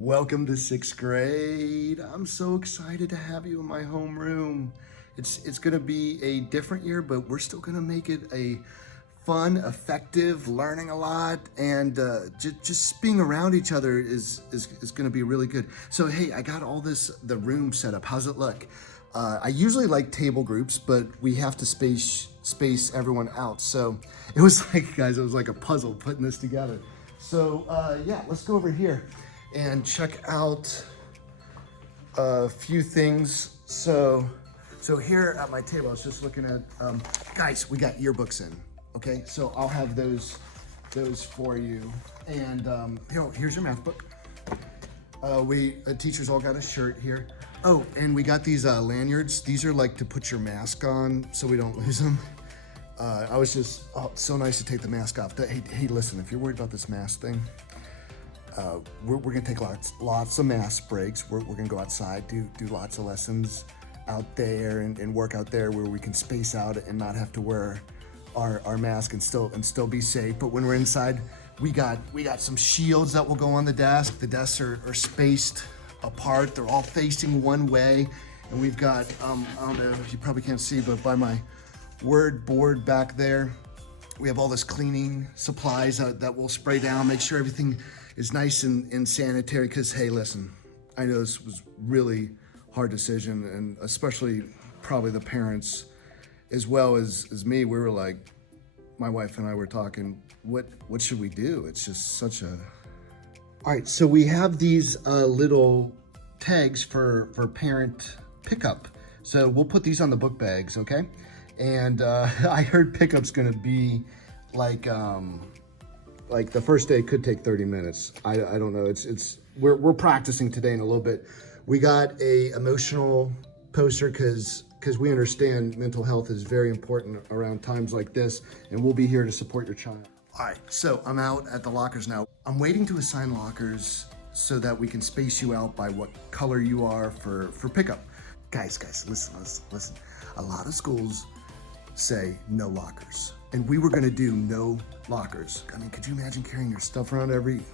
Welcome to sixth grade. I'm so excited to have you in my homeroom. It's gonna be a different year, but we're still gonna make it a fun, effective, learning a lot, and just being around each other is gonna be really good. So hey, I got all the room set up. How's it look? I usually like table groups, but we have to space everyone out. So it was like, guys, it was like a puzzle putting this together. So yeah, let's go over here and check out a few things. So here at my table, I was just looking at, guys, we got yearbooks in, okay? So I'll have those for you. And here's your math book. Teachers all got a shirt here. Oh, and we got these lanyards. These are like to put your mask on so we don't lose them. It's so nice to take the mask off. Hey, listen, if you're worried about this mask thing, we're gonna take lots of mask breaks. We're gonna go outside, do lots of lessons out there and work out there where we can space out and not have to wear our mask and still be safe. But when we're inside, we got some shields that will go on the desk. The desks are spaced apart. They're all facing one way. And we've got, I don't know, you probably can't see, but by my word board back there, we have all this cleaning supplies that we'll spray down, make sure everything is nice and sanitary. Because hey, listen, I know this was really hard decision, and especially probably the parents as well as me. We were like, my wife and I were talking, what should we do? It's just such a... All right, so we have these little tags for parent pickup. So we'll put these on the book bags, okay? And I heard pickup's gonna be like the first day could take 30 minutes. I don't know. We're practicing today in a little bit. We got a emotional poster because we understand mental health is very important around times like this, and we'll be here to support your child. All right, so I'm out at the lockers now. I'm waiting to assign lockers so that we can space you out by what color you are for pickup. Guys, listen. A lot of schools say no lockers, and we were gonna do no lockers. I mean, could you imagine carrying your stuff around in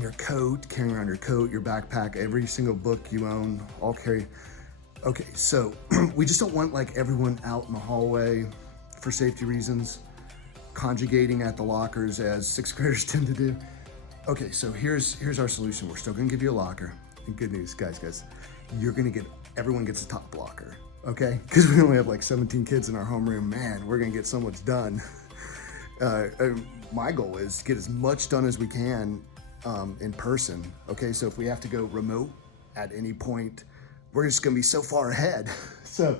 your coat, carrying around your coat, your backpack, every single book you own, all carry. Okay, so we just don't want like everyone out in the hallway for safety reasons, conjugating at the lockers as sixth graders tend to do. Okay, so here's our solution. We're still gonna give you a locker. And good news, guys, everyone gets a top locker, okay? Because we only have like 17 kids in our homeroom. Man, we're gonna get so much done. My goal is to get as much done as we can in person, okay? So if we have to go remote at any point, we're just gonna be so far ahead. So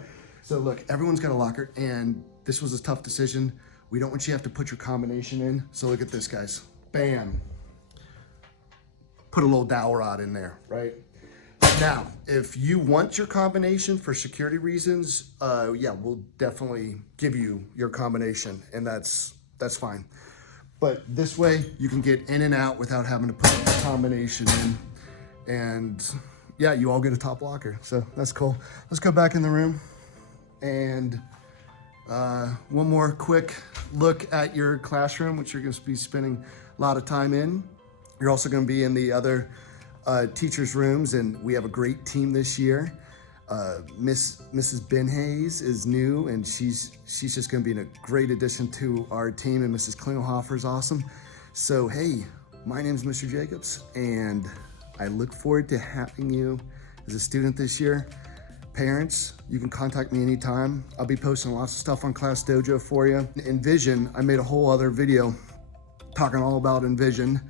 look, everyone's got a locker, and this was a tough decision. We don't want you to have to put your combination in. So look at this, guys. Bam. Put a little dowel rod in there, right? Now, if you want your combination for security reasons, yeah, we'll definitely give you your combination, and that's fine. But this way, you can get in and out without having to put the combination in. And yeah, you all get a top locker, so that's cool. Let's go back in the room. And one more quick look at your classroom, which you're gonna be spending a lot of time in. You're also gonna be in the other teachers' rooms, and we have a great team this year. Mrs. Ben Hayes is new, and she's just gonna be a great addition to our team, and Mrs. Klingelhofer is awesome. So hey, my name's Mr. Jacobs, and I look forward to having you as a student this year. Parents, you can contact me anytime. I'll be posting lots of stuff on Class Dojo for you. Envision, I made a whole other video talking all about Envision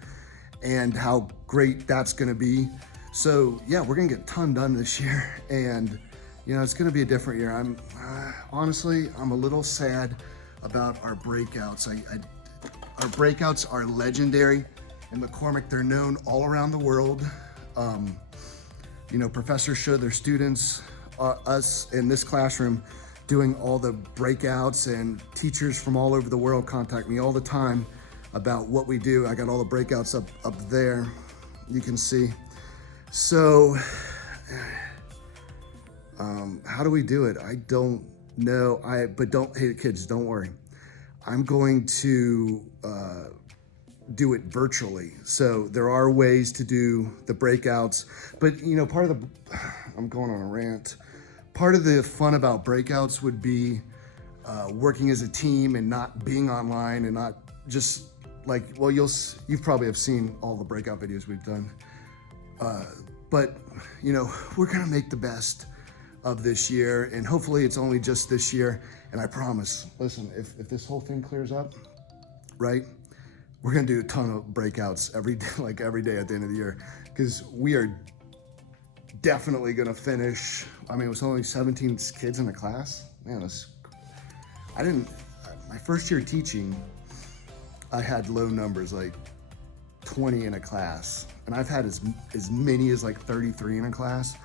and how great that's gonna be. So yeah, we're gonna get a ton done this year, and you know, it's gonna be a different year. Honestly, I'm a little sad about our breakouts. Our breakouts are legendary. In McCormick, they're known all around the world. You know, professors show their students, us in this classroom doing all the breakouts, and teachers from all over the world contact me all the time about what we do. I got all the breakouts up there, you can see. So, how do we do it? I don't know. But hey, kids, don't worry. I'm going to do it virtually. So there are ways to do the breakouts, but you know, part of the, I'm going on a rant. Part of the fun about breakouts would be working as a team and not being online and not just like, well, you've probably have seen all the breakout videos we've done. But you know, we're gonna make the best of this year, and hopefully it's only just this year. And I promise, listen, if this whole thing clears up, right, we're gonna do a ton of breakouts every day, like every day at the end of the year, because we are definitely gonna finish. I mean, it was only 17 kids in the class. Man, my first year teaching, I had low numbers, like 20 in a class. And I've had as many as like 33 in a class,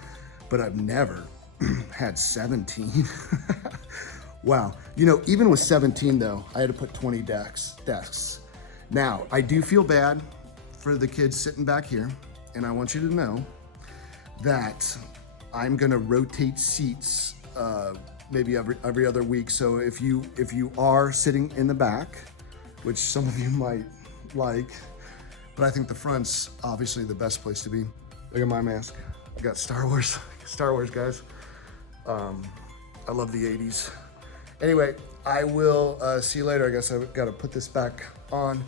but I've never had 17. Wow. You know, even with 17 though, I had to put 20 desks. Now, I do feel bad for the kids sitting back here, and I want you to know that I'm gonna rotate seats maybe every other week. So if you are sitting in the back, which some of you might like, but I think the front's obviously the best place to be. Look at my mask. I got Star Wars guys. I love the 80s. Anyway, I will see you later. I guess I've got to put this back on.